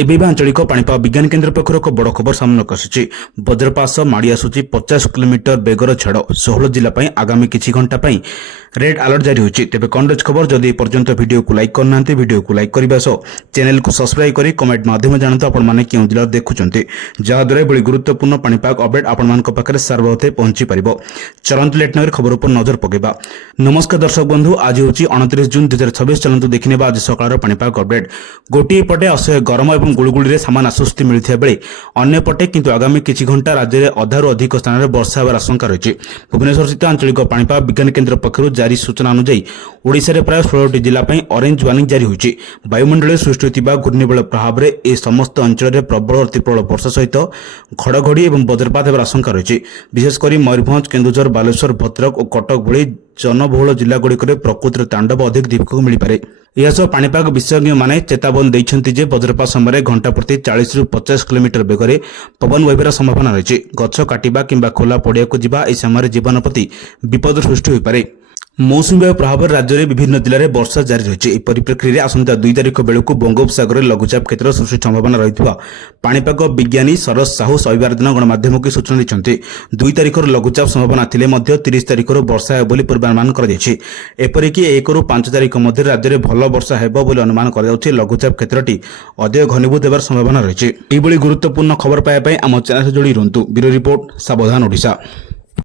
ଏବେ ଆଞ୍ଚଳିକ ପାଣିପାଗ ବିଜ୍ଞାନ କେନ୍ଦ୍ର ପକ୍ଷରୁ ଏକ ବଡ଼ ଖବର ସାମ୍ନାକୁ ଆସିଛି। ବଜ୍ରପାତ ସହ ମାଡ଼ି ଆସୁଛି 50 କିଲୋମିଟର ବେଗର ଝଡ଼। 16 ଜିଲ୍ଲା ପାଇଁ ଆଗାମୀ କିଛି ଘଣ୍ଟା ପାଇଁ ରେଡ୍ ଆଲର୍ଟ ଜାରି ହୋଇଛି। ତେବେ କଣ ରହିଛି ଖବର? ଯଦି ଏପର୍ଯ୍ୟନ୍ତ ଭିଡ଼ିଓକୁ ଲାଇକ୍ କରିନାହାନ୍ତି, ଭିଡ଼ିଓକୁ ଲାଇକ୍ କରିବା ସହ ଚ୍ୟାନେଲକୁ ସବସ୍କ୍ରାଇବ୍ କରି କମେଣ୍ଟ ମାଧ୍ୟମରେ ଜାଣନ୍ତୁ ଆପଣମାନେ କେଉଁ ଜିଲ୍ଲାରୁ ଦେଖୁଛନ୍ତି, ଯାହାଦ୍ୱାରା ଏଭଳି ଗୁରୁତ୍ୱପୂର୍ଣ୍ଣ ପାଣିପାଗ ଅପଡେଟ୍ ଆପଣମାନଙ୍କ ପାଖରେ ସର୍ବହତେ ପହଞ୍ଚି ପାରିବ। ଚଳନ୍ତୁ ଲେଟ୍ ନକରି ଖବର ଉପରେ ନଜର ପକାଇବା। ନମସ୍କାର ଦର୍ଶକ ବନ୍ଧୁ, ଆଜି ହେଉଛି 29 ଜୁନ୍ 2026। ଚଳନ୍ତୁ ଦେଖିନେବା ଆଜି ସକାଳର ପାଣିପାଗ ଅପଡେଟ୍। ଗୋଟିଏ ପଟେ ଅସହ୍ୟ ଗରମ ଏବଂ ଗୁଳୁଗୁଳିରେ ସାମାନ୍ୟ ଆଶ୍ୱସ୍ତି ମିଳିଥିବା ବେଳେ ଅନ୍ୟପଟେ କିନ୍ତୁ ଆଗାମୀ କିଛି ଘଣ୍ଟା ରାଜ୍ୟରେ ଅଧାରୁ ଅଧିକ ସ୍ଥାନରେ ବର୍ଷା ହେବାର ଆଶଙ୍କା ରହିଛି। ଭୁବନେଶ୍ୱରସ୍ଥିତ ଆଞ୍ଚଳିକ ପାଣିପାଗ ବିଜ୍ଞାନ କେନ୍ଦ୍ର ପକ୍ଷରୁ ଜାରି ସୂଚନା ଅନୁଯାୟୀ ଓଡ଼ିଶାରେ ପ୍ରାୟ 16ଟି ଜିଲ୍ଲା ପାଇଁ ଅରେଞ୍ଜ ୱାର୍ଣ୍ଣିଂ ଜାରି ହୋଇଛି। ବାୟୁମଣ୍ଡଳରେ ସୃଷ୍ଟି ହୋଇଥିବା ଘୂର୍ଣ୍ଣିବଳୟ ପ୍ରଭାବରେ ଏହି ସମସ୍ତ ଅଞ୍ଚଳରେ ପ୍ରବଳ ଅତି ପ୍ରବଳ ବର୍ଷା ସହିତ ଘଡ଼ଘଡ଼ି ଏବଂ ବଜ୍ରପାତ ହେବାର ଆଶଙ୍କା ରହିଛି। ବିଶେଷ କରି ମୟୂରଭଞ୍ଜ, କେନ୍ଦୁଝର, ବାଲେଶ୍ୱର, ଭଦ୍ରକ ଓ କଟକ ଭଳି ଜନବହୁଳ ଜିଲ୍ଲାଗୁଡ଼ିକରେ ପ୍ରକୃତିର ତାଣ୍ଡବ ଅଧିକ ଦେଖିବାକୁ ମିଳିପାରେ। ଏହାସହ ପାଣିପାଗ ବିଶେଷଜ୍ଞମାନେ ଚେତାବନୀ ଦେଇଛନ୍ତି ଯେ ବଜ୍ରପାତ ସମୟରେ ଘଣ୍ଟା ପ୍ରତି 40ରୁ 50 କିଲୋମିଟର ବେଗରେ ପବନ ବହିବାର ସମ୍ଭାବନା ରହିଛି। ଗଛ କାଟିବା କିମ୍ବା ଖୋଲା ପଡ଼ିଆକୁ ଯିବା ଏହି ସମୟରେ ଜୀବନ ପ୍ରତି ବିପଦ ସୃଷ୍ଟି ହୋଇପାରେ। ମୌସୁମୀ ବାୟୁ ପ୍ରଭାବରେ ରାଜ୍ୟରେ ବିଭିନ୍ନ ଜିଲ୍ଲାରେ ବର୍ଷା ଜାରି ରହିଛି। ଏହି ପରିପ୍ରେକ୍ଷୀରେ ଆସନ୍ତା 2 ତାରିଖ ବେଳକୁ ବଙ୍ଗୋପସାଗରରେ ଲଘୁଚାପ କ୍ଷେତ୍ର ସୃଷ୍ଟି ସମ୍ଭାବନା ରହିଥିବା ପାଣିପାଗ ବିଜ୍ଞାନୀ ଶରତ ସାହୁ ଶନିବାର ଦିନ ଗଣମାଧ୍ୟମକୁ ସୂଚନା ଦେଇଛନ୍ତି। 2 ତାରିଖରୁ ଲଘୁଚାପ ସମ୍ଭାବନା ଥିଲେ ମଧ୍ୟ 30 ତାରିଖରୁ ବର୍ଷା ହେବ ବୋଲି ପୂର୍ବାନୁମାନ କରାଯାଇଛି। ଏପରିକି 1ରୁ 5 ତାରିଖ ମଧ୍ୟରେ ରାଜ୍ୟରେ ଭଲ ବର୍ଷା ହେବ ବୋଲି ଅନୁମାନ କରାଯାଉଛି। ଲଘୁଚାପ କ୍ଷେତ୍ରଟି ଅଧିକ ଘନୀଭୂତ ହେବାର ସମ୍ଭାବନା ରହିଛି। ଏହିଭଳି ଗୁରୁତ୍ୱପୂର୍ଣ୍ଣ ଖବର ପାଇବା ପାଇଁ ଆମ ଚ୍ୟାନେଲ ଯୋଡ଼ି ରୁହନ୍ତୁ। ବ୍ୟୁରୋ ରିପୋର୍ଟ, ସାବଧାନ ଓଡ଼ିଶା।